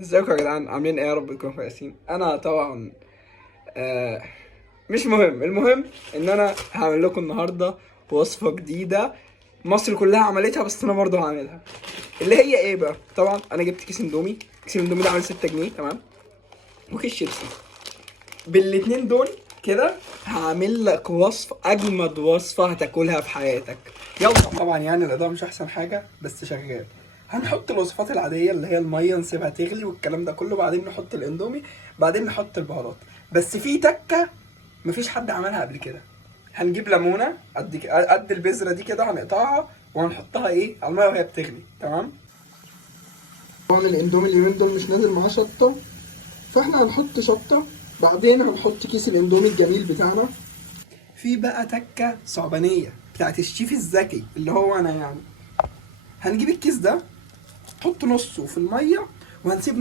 ازيكم يا جدعان، عاملين ايه؟ يا رب تكونوا كويسين. انا طبعا آه مش مهم، المهم ان انا هعمل لكم النهارده وصفه جديده مصر كلها عملتها، بس انا برضه هعملها. اللي هي ايه بقى؟ طبعا انا جبت كيس اندومي. كيس الاندومي ده عامل 6 جنيه، تمام؟ وكيس شيبسي. بالاتنين دول كده هعمل لك وصفه، اجمد وصفه هتاكلها في حياتك. يلا. طبعا يعني الاضاءه مش احسن حاجه بس شغال. هنحط الوصفات العاديه اللي هي الميه، نسيبها تغلي والكلام ده كله، بعدين نحط الاندومي، بعدين نحط البهارات. بس في تكه مفيش حد عملها قبل كده. هنجيب ليمونه قد البذره دي كده، هنقطعها وهنحطها ايه على الميه وهي بتغلي، تمام؟ طبعا الاندومي اليومين دول مش نازل معاه شطه، فاحنا هنحط شطه، بعدين هنحط كيس الاندومي الجميل بتاعنا. في بقى تكه صعبانيه بتاعت الشيف الذكي اللي هو انا يعني. هنجيب الكيس ده، نحط نصه في الميه وهنسيب